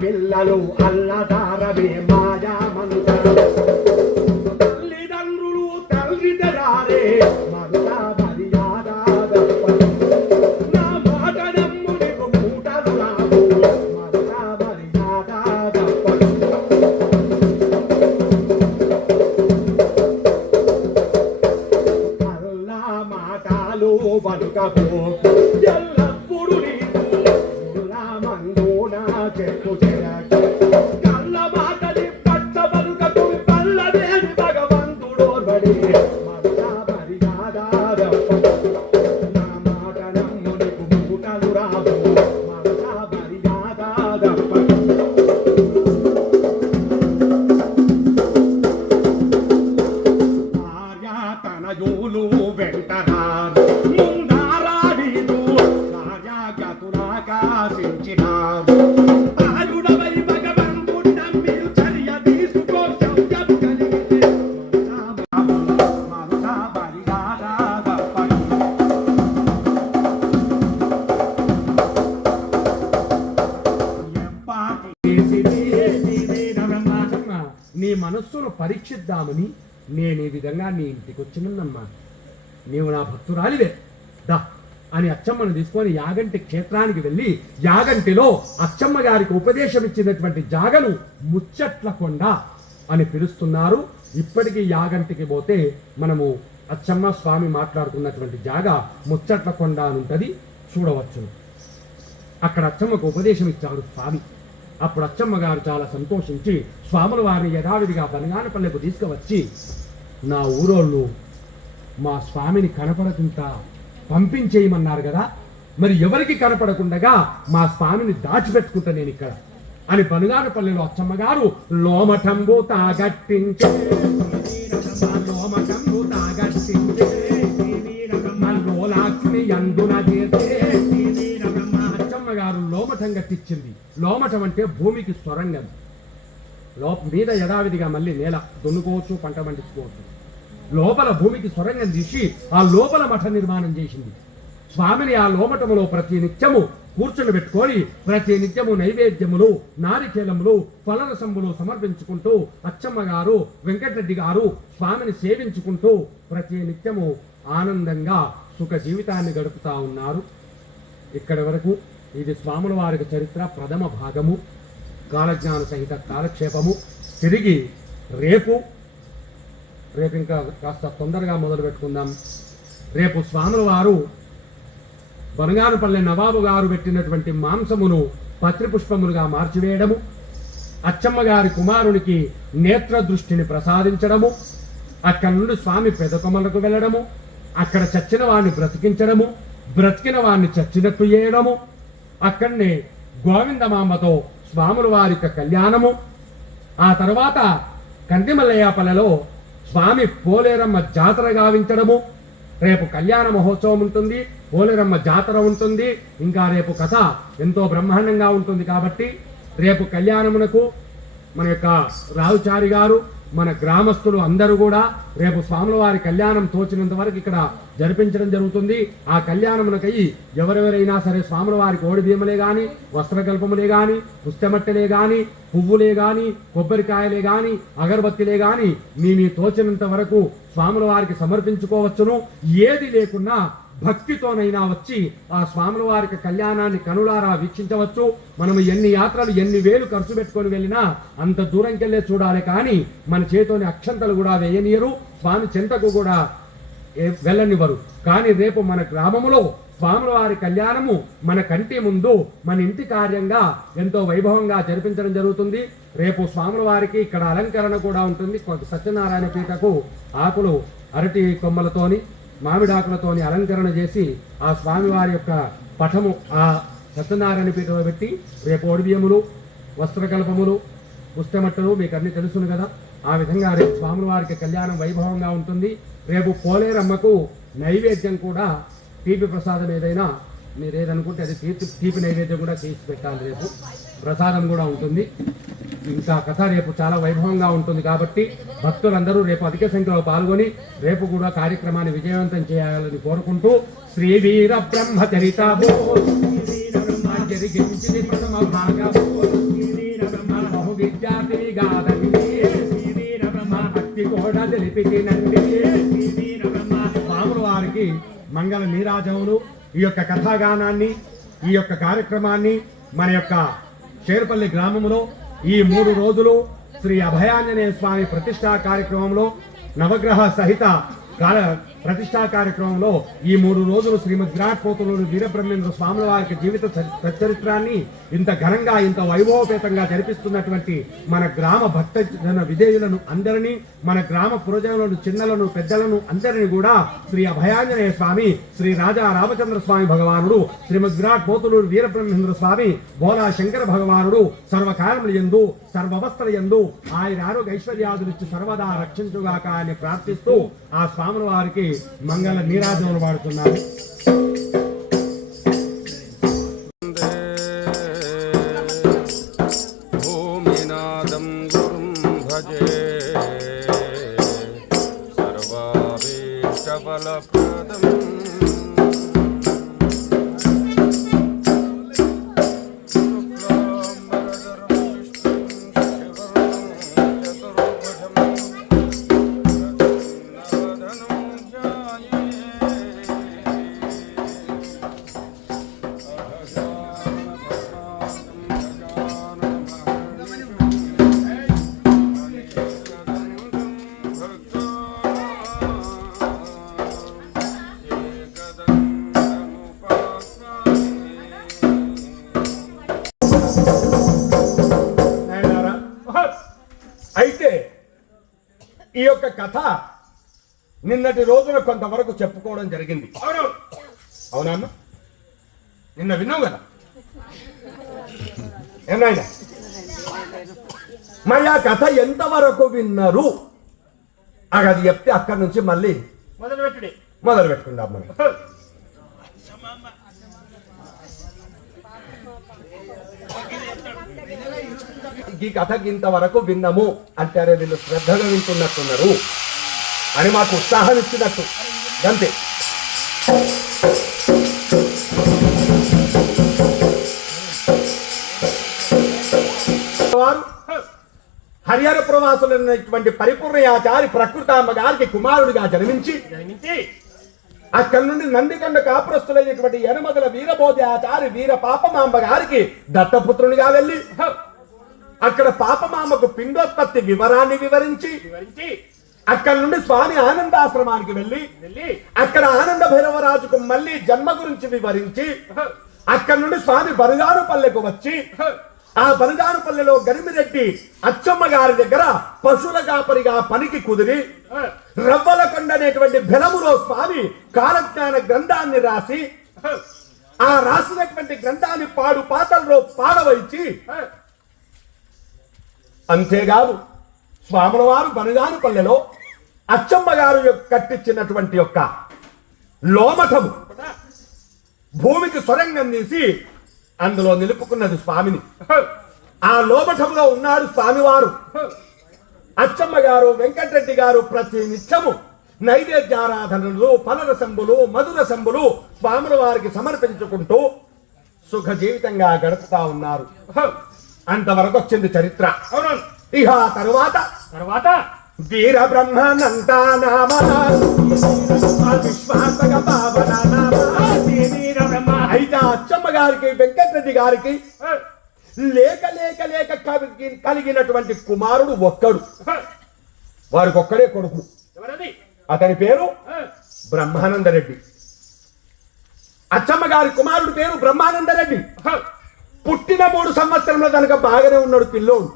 పిల్లలు అల్లదారవే మాయా మంత్రం తల్లిదండ్రులు తల్లిదరారే మమత మర్యాద నా మాట నమ్ము నీకు మూటలు రావు మమత మర్యాద అల్లా మాటలు బలుకకు ఎల్లప్పుడు నీకు చెప్పు కళ్ళ మాటని పట్ట బలుకకు పల్లదేని భగవంతుడు బడి మమత మర్యాద నా మాట నమ్ము నీకు మూటలు రావు మమత మర్యాద భార్య తనయులు వెంటరారు ముందారాడీదు భార్య గతురాకాశించినారు నీ మనస్సును పరీక్షిద్దామని నేను ఈ విధంగా నీ ఇంటికి వచ్చినమ్మా. నీవు నా భక్తురాలివే దా అని అచ్చమ్మను తీసుకొని యాగంటి క్షేత్రానికి వెళ్ళి యాగంటిలో అచ్చమ్మ గారికి ఉపదేశం ఇచ్చినటువంటి జాగను ముచ్చట్ల కొండ అని పిలుస్తున్నారు. ఇప్పటికీ యాగంటికి పోతే మనము అచ్చమ్మ స్వామి మాట్లాడుకున్నటువంటి జాగ ముచ్చట్ల కొండ అని ఉంటుంది, చూడవచ్చు. అక్కడ అచ్చమ్మకు ఉపదేశం ఇచ్చాడు స్వామి. అప్పుడు అచ్చమ్మ గారు చాలా సంతోషించి స్వాముల వారిని యథావిధిగా బనగానపల్లెకు తీసుకువచ్చి, నా ఊరోళ్ళు మా స్వామిని కనపడకుండా పంపించేయమన్నారు కదా, మరి ఎవరికి కనపడకుండగా మా స్వామిని దాచిపెట్టుకుంటా నేను ఇక్కడ అని బనగానపల్లెలో అచ్చమ్మ గారు లోమటంబు తాగట్టించే లోలాక్ష్మి అందున అచ్చమ్మ గారు లోమటం గట్టించింది. లోమటం అంటే భూమికి సొరంగం. మీద యథావిధిగా మళ్ళీ నేల దున్నుకోవచ్చు, పంట పండించుకోవచ్చు. లోపల భూమికి సొరంగం తీసి ఆ లోపల మఠ నిర్మాణం చేసింది. స్వామిని ఆ లోమటములో ప్రతి నిత్యము కూర్చుని పెట్టుకొని ప్రతి నిత్యము నైవేద్యములు, నారికేలములు, ఫలరసములు సమర్పించుకుంటూ అచ్చమ్మ గారు, వెంకటరెడ్డి గారు స్వామిని సేవించుకుంటూ ప్రతి నిత్యము ఆనందంగా సుఖ జీవితాన్ని గడుపుతా ఉన్నారు. ఇక్కడి వరకు ఇది స్వాముల వారికి చరిత్ర ప్రథమ భాగము, కాలజ్ఞాన సహిత కాలక్షేపము. తిరిగి రేపు ఇంకా కాస్త తొందరగా మొదలు పెట్టుకుందాం. రేపు స్వాముల వారు బనగానపల్లె నవాబు గారు పెట్టినటువంటి మాంసమును పత్రిపుష్పములుగా మార్చివేయడము, అచ్చమ్మ గారి కుమారునికి నేత్ర దృష్టిని ప్రసాదించడము, అక్కడి నుండి స్వామి పెదకొమలకు వెళ్ళడము, అక్కడ చచ్చిన వాడిని బ్రతికించడము, బ్రతికిన వాడిని చచ్చినట్టు చేయడము, అక్కడనే గోవిందమాంబతో స్వాముల వారి కళ్యాణము, ఆ తర్వాత కందిమల్లయ్యపల్లెలో స్వామి పోలేరమ్మ జాతర గావించడము, రేపు కళ్యాణ మహోత్సవం ఉంటుంది, పోలేరమ్మ జాతర ఉంటుంది. ఇంకా రేపు కథ ఎంతో బ్రహ్మాండంగా ఉంటుంది. కాబట్టి రేపు కళ్యాణమునకు మన యొక్క రావుచారి గారు, మన గ్రామస్తులు అందరూ కూడా రేపు స్వాముల వారి కళ్యాణం తోచినంత వరకు ఇక్కడ జరిపించడం జరుగుతుంది. ఆ కళ్యాణమునకై ఎవరెవరైనా సరే స్వాముల వారికి ఓడి భీమలే కానీ, వస్త్రకల్పములే కానీ, పుస్తమట్టెలే కానీ, పువ్వులే కానీ, కొబ్బరికాయలే కానీ, అగరబత్తిలే కానీ మీ తోచినంత వరకు స్వాముల వారికి సమర్పించుకోవచ్చును. ఏది లేకున్నా భక్తితోనైనా వచ్చి ఆ స్వాముల వారికి కళ్యాణాన్ని కనులారా వీక్షించవచ్చు. మనం ఎన్ని యాత్రలు ఎన్ని వేలు ఖర్చు పెట్టుకొని వెళ్ళినా అంత దూరంకెళ్ళే చూడాలి, కానీ మన చేతోని అక్షంతలు కూడా వేయనీయరు, స్వామి చెంతకు కూడా వెళ్ళనివ్వరు. కానీ రేపు మన గ్రామంలో స్వాముల వారి కళ్యాణము మన కంటి ముందు మన ఇంటి కార్యంగా ఎంతో వైభవంగా జరిపించడం జరుగుతుంది. రేపు స్వాముల వారికి ఇక్కడ అలంకరణ కూడా ఉంటుంది. సత్యనారాయణ పీఠకు ఆకులు అరటి కొమ్మలతోని మామిడాకులతోని అలంకరణ చేసి ఆ స్వామివారి యొక్క పటము ఆ సత్యనారాయణ పీఠలో పెట్టి రేపు ఒడిబియ్యములు, వస్త్రకల్పములు, పుస్తమట్టలు మీకు అన్ని తెలుసును కదా. ఆ విధంగా రేపు స్వాముల వారికి కళ్యాణం వైభవంగా ఉంటుంది. రేపు పోలేరమ్మకు నైవేద్యం కూడా తీపి ప్రసాదం ఏదైనా మీరు ఏదనుకుంటే అది తీపి నైవేద్యం కూడా చేసి పెట్టాలి. రేపు ప్రసాదం కూడా ఉంటుంది. ఇంకా కథ రేపు చాలా వైభవంగా ఉంటుంది. కాబట్టి భక్తులందరూ రేపు అధిక సంఖ్యలో పాల్గొని రేపు కూడా కార్యక్రమాన్ని విజయవంతం చేయాలని కోరుకుంటూ శ్రీ వీర బ్రహ్మచరిత మంగళ నీరాజములు ఈ యొక్క కథాగానాన్ని ఈ యొక్క కార్యక్రమాన్ని మన యొక్క షేర్పల్లి గ్రామంలో ఈ 3 రోజులు శ్రీ అభయాంజనేయ స్వామి ప్రతిష్టా కార్యక్రమంలో నవగ్రహ సహిత ప్రతిష్టా కార్యక్రమంలో ఈ 3 రోజులు శ్రీమద్ విరాట్ పోతులూరు వీరబ్రహ్మేంద్ర స్వాముల వారికి జీవిత సచ్చరిత్రాన్ని ఇంత ఘనంగా ఇంత వైభవపేతంగా జరిపిస్తున్నటువంటి మన గ్రామ భక్త జన విధేయులను అందరినీ మన గ్రామ పురజనులను చిన్నలను పెద్దలను అందరినీ కూడా శ్రీ అభయాంజనేయ స్వామి శ్రీ రాజా రామచంద్ర స్వామి భగవానుడు శ్రీమద్ విరాట్ పోతులూరు వీరబ్రహ్మేంద్ర స్వామి బోలా శంకర భగవానుడు సర్వకాలముల యందు సర్వవస్థల యందు ఆయన ఆరోగ్య ఐశ్వర్యాదులిచ్చి సర్వదా రక్షించుగాక అని ప్రార్థిస్తూ ఆ స్వాముల వారికి మంగళ నీరాజనలు వాడుతున్నారు. భూమినాదం గురుం భజే సర్వాభీష్టఫలప్రదం అయితే ఈ యొక్క కథ నిన్నటి రోజున కొంతవరకు చెప్పుకోవడం జరిగింది. అవునా అన్న? నిన్న విన్నావు కదా ఏమైనా? మరి ఆ కథ ఎంతవరకు విన్నారు అది చెప్తే అక్కడి నుంచి మళ్ళీ మొదలు పెట్టుకుందాం మనం. ఈ కథకి ఇంతవరకు విన్నాము అంటారే వీళ్ళు శ్రద్ధగా వింటున్నట్టున్నారు అని మాకు ఉత్సాహం ఇచ్చినట్టు అంతే. వారు హరిహర ప్రవాసులైనటువంటి పరిపూర్ణయాచారి ప్రకృతాంబ గారికి కుమారుడిగా జన్మించి అక్కడి నుండి నందికొండ కాపురస్తులైనటువంటి యనమదల వీరబోధాచారి వీర పాపమాంబ గారికి దత్తపుత్రునిగా వెళ్ళి అక్కడ పాపమామకు పిండోత్పత్తి వివరాన్ని వివరించి అక్కడ నుండి స్వామి ఆనందాశ్రమానికి వెళ్ళి అక్కడ ఆనంద భైరవరాజుకు మళ్ళీ జన్మ గురించి వివరించి అక్కడ నుండి స్వామి బనగానుపల్లెకు వచ్చి ఆ బనగానుపల్లెలో గరిమిరెడ్డి అచ్చమ్మ గారి దగ్గర పశువుల కాపరిగా పనికి కుదిరి రవ్వలకొండ అనేటువంటి బెలములో స్వామి కాలజ్ఞాన గ్రంథాన్ని రాసి ఆ రాసినటువంటి గ్రంథాన్ని పాడు పాటల్లో పాడవైచి అంతేకాదు స్వాముల వారు బనగానుపల్లెలో అచ్చమ్మ గారు కట్టించినటువంటి యొక్క లోమఠము భూమికి సొరంగం తీసి అందులో నిలుపుకున్నది స్వామిని. ఆ లోమఠంలో ఉన్నాడు స్వామివారు. అచ్చమ్మ గారు వెంకటరెడ్డి గారు ప్రతి నిత్యము నైవేద్యారాధనలు ఫలరసంబులు మధురసంబులు స్వాముల వారికి సమర్పించుకుంటూ సుఖ జీవితంగా గడుపుతా ఉన్నారు. అంతవరకు వచ్చింది చరిత్ర. ఇహ తరువాత వీర బ్రహ్మానంద నామ విశ్వాసక పావన అయితే అచ్చమ్మ గారికి వెంకటరెడ్డి గారికి లేక లేక లేక కలిగినటువంటి కుమారుడు ఒక్కడు. వారికి ఒక్కడే కొడుకు. అతని పేరు బ్రహ్మానందరెడ్డి. అచ్చమ్మ గారి కుమారుడు పేరు బ్రహ్మానందరెడ్డి. పుట్టిన 3 సంవత్సరంలో కనుక బాగానే ఉన్నాడు పిల్లోడు.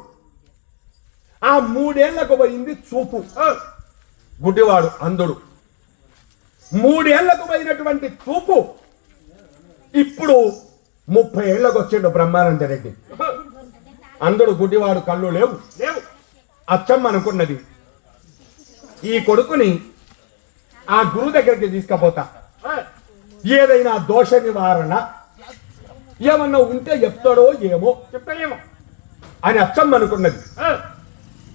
ఆ 3 ఏళ్లకు పోయింది చూపు. గుడ్డివాడు అందుడు. 3 ఏళ్లకు పోయినటువంటి చూపు ఇప్పుడు 30 ఏళ్లకు వచ్చిండు బ్రహ్మానందరెడ్డి. అందుడు గుడ్డివాడు, కళ్ళు లేవు. అచ్చమ్మ అనుకున్నది ఈ కొడుకుని ఆ గురువు దగ్గరికి తీసుకుపోతా, ఏదైనా దోష నివారణ ఏమన్నా ఉంటే చెప్తాడో ఏమో చెప్తాడేమో అని అచ్చమ్మ అనుకున్నది.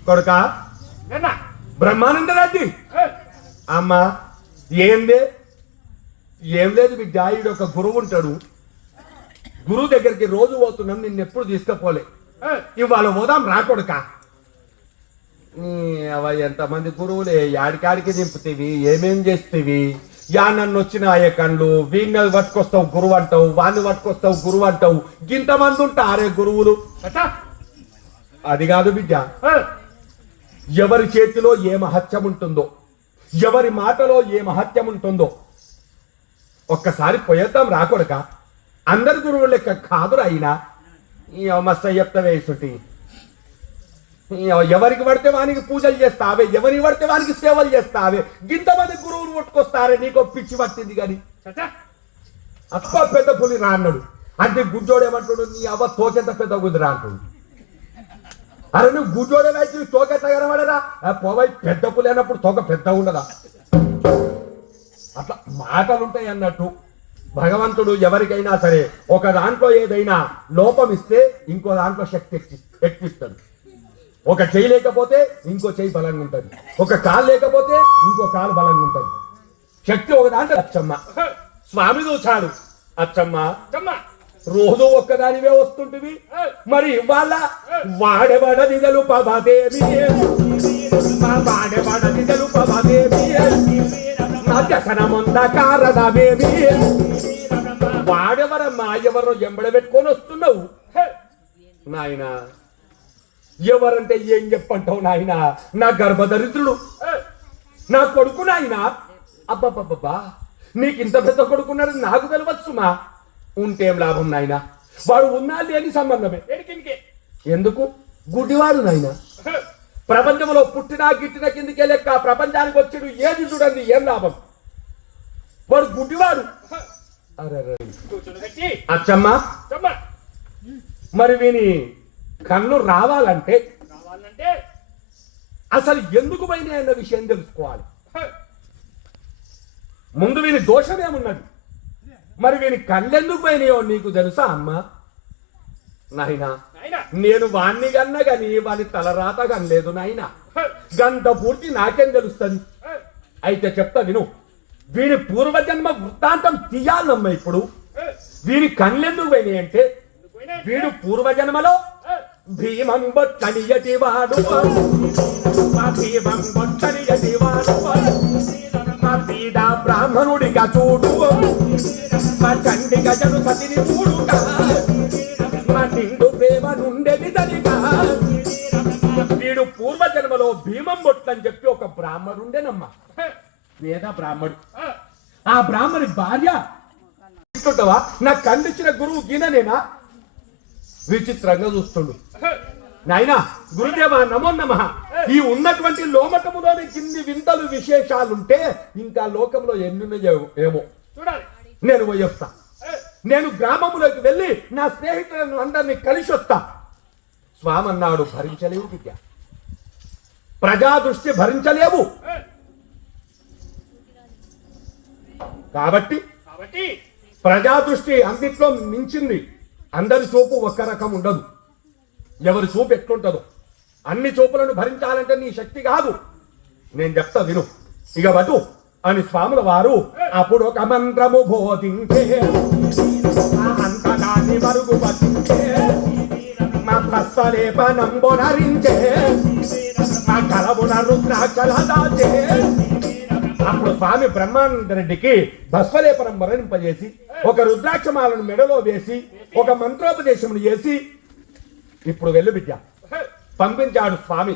కొడుక బ్రహ్మానందరెడ్డి, అమ్మ ఏం లేదు బిడ్డ, ఈడు ఒక గురువు ఉంటాడు, గురువు దగ్గరికి రోజు పోతున్నాం, నిన్నెప్పుడు తీసుకుపోలే, ఇవాళ పోదాం రా కొడుక. ఎంతమంది గురువులే, యాడికాడికి దింపుతీవి, ఏమేం చేస్తేవి, యా నన్ను వచ్చినాయే కళ్ళు వీణ్ణి పట్టుకొస్తావు గురువు అంటావు వాణ్ణి పట్టుకొస్తావు గురువు అంటావు ఇంతమంది ఉంటారే గురువులు అది కాదు బిడ్డ ఎవరి చేతిలో ఏ మహత్యం ఉంటుందో ఎవరి మాటలో ఏ మహత్యం ఉంటుందో ఒక్కసారి పోయేద్దాం రాకొడక అందరి గురువు లెక్క కాదురా అయినా మస్తు చెప్తావే సుటి ఎవరికి పడితే వానికి పూజలు చేస్తావే ఎవరికి పడితే వానికి సేవలు చేస్తావే ఇంతమంది గురువులు పట్టుకొస్తారే నీకు పిచ్చి పట్టింది కానీ అప్ప పెద్ద పులి రా అన్నాడు అంటే గుడ్జోడేమంటాడు నీ అవ్వ తోకెంత పెద్ద గుద్దురా అంటాడు అరే నువ్వు గుడ్జోడే వేసి తోకెంత కనబడరా పోవై పెద్ద పులి అన్నప్పుడు తోక పెద్ద ఉండదా అట్లా మాటలు ఉంటాయి అన్నట్టు భగవంతుడు ఎవరికైనా సరే ఒక దాంట్లో ఏదైనా లోపం ఇస్తే ఇంకో దాంట్లో శక్తి ఎక్కిస్తాడు ఒక చెయ్యి లేకపోతే ఇంకో చెయ్యి బలంగా ఉంటుంది ఒక కాలు లేకపోతే ఇంకో కాలు బలంగా ఉంటుంది శక్తి ఒక దాంట్లో అచ్చమ్మ స్వామి చూచాడు అచ్చమ్మ రోజు ఒక్కదానివే వస్తుంటివి మరి ఇవాళ వాడబడది తెలుపదేవి వాడబడది తెలుపదేవి కారదమేమి వాడెవరమ్మా ఎవరు ఎంబడ పెట్టుకొని వస్తున్నావు నాయన ఎవరంటే ఏం చెప్పంటావు నాయన నా గర్భదరిద్రుడు నా కొడుకు నాయన అబ్బబ్బబ్బా నీకింత పెద్ద కొడుకున్నాడు నాకు తెలియచ్చుమా ఉంటేం లాభం నాయన వాడు ఉన్నా లేని సంబంధమే ఎందుకు గుడ్డివాడు నాయన ప్రపంచంలో పుట్టినా గిట్టిన కిందికే లెక్క ప్రపంచానికి వచ్చాడు ఏది చూడండి ఏం లాభం వాడు గుడ్డివాడు అచ్చమ్మ మరి వీని కళ్ళు రావాలంటే అసలు ఎందుకు పోయినాయి అన్న విషయం తెలుసుకోవాలి ముందు వీని దోషం ఏమున్నది మరి వీని కళ్ళెందుకు పోయినాయో నీకు తెలుసా అమ్మ నాయనా నేను వాణ్ణి కన్నా గాని వాని తలరాత కనలేదు నాయన గంట పూర్తి నాకేం తెలుస్తుంది అయితే చెప్తా విను వీని పూర్వజన్మ వృత్తాంతం తీయాలమ్మ ఇప్పుడు వీని కళ్ళెందుకు పోయినాయి అంటే వీడు పూర్వజన్మలో భీమం బొట్టనియటి వాడు భీమం బొట్టనియటి వాడు మా పీడ బ్రాహ్మణుడిగా చూడు మా చండి గజను సతిని చూడుగా మా నిండు ప్రేమ నుండేది తనిగా వీడు పూర్వజన్మలో భీమం బొట్టని చెప్పి ఒక బ్రాహ్మణుండేనమ్మ వేద బ్రాహ్మడు ఆ బ్రాహ్మణి భార్య చూస్తుంటావా నా కండిచిన గురువు గీననేనా విచిత్రంగా చూస్తుండు నాయనా గురుదేవ నమో నమః ఈ ఉన్నటువంటి లోమకములోని కింది వింతలు విశేషాలుంటే ఇంకా లోకంలో ఎన్నున్నాయో ఏమో చూడాలి నేను పోయొస్తా నేను గ్రామంలోకి వెళ్ళి నా స్నేహితులను అందరినీ కలిసి వస్తా స్వామి అన్నాడు భరించలేవు విద్య ప్రజా దృష్టి భరించలేవు కాబట్టి ప్రజా దృష్టి అన్నిట్లో మించింది అందరి చూపు ఒక్క రకం ఉండదు ఎవరి చూపు ఎట్లుంటుందో అన్ని చూపులను భరించాలంటే నీ శక్తి కాదు నేను చెప్తా విను ఇక వటు అని స్వాముల వారు అప్పుడు ఒక మంత్రము బోధించే అంతదాన్ని మరుగు పట్టించే మా భస్వలేపనంబొనరించే మా కలవున రుద్రాక్షల దాచే అప్పుడు స్వామి బ్రహ్మానంద రెడ్డికి భస్వలేపనం మరణింపజేసి ఒక రుద్రాక్షమాలను మెడలో వేసి ఒక మంత్రోపదేశమును చేసి ఇప్పుడు వెళ్ళు బిడ్డ పంపించాడు స్వామి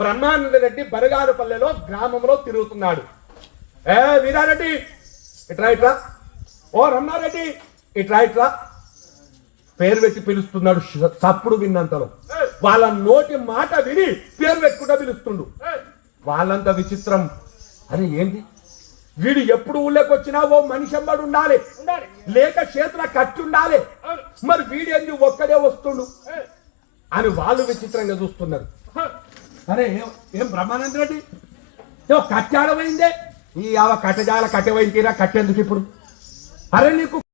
బ్రహ్మానంద రెడ్డి బరగారుపల్లెలో గ్రామంలో తిరుగుతున్నాడు వీరారెడ్డి ఇట్రా ఇట్రా ఓ రమణారెడ్డి ఇట్రా ఇట్రా పేరు పెట్టి పిలుస్తున్నాడు చప్పుడు విన్నంతలో వాళ్ళ నోటి మాట విని పేరు పెట్టుకుంటా పిలుస్తుండు వాళ్ళంత విచిత్రం అరే ఏంటి వీడు ఎప్పుడు ఊళ్ళోకి వచ్చినా ఓ మనిషి ఎంబడి ఉండాలి లేక చేతుల కట్టి ఉండాలి మరి వీడేంది ఒక్కడే వస్తుండు అని వాళ్ళు విచిత్రంగా చూస్తున్నారు అరే ఏం బ్రహ్మానంద రెడ్డి కట్టాడమైందే ఈ కట్టజాల కట్టెవైందిరా కట్టేందుకు ఇప్పుడు అరే నీకు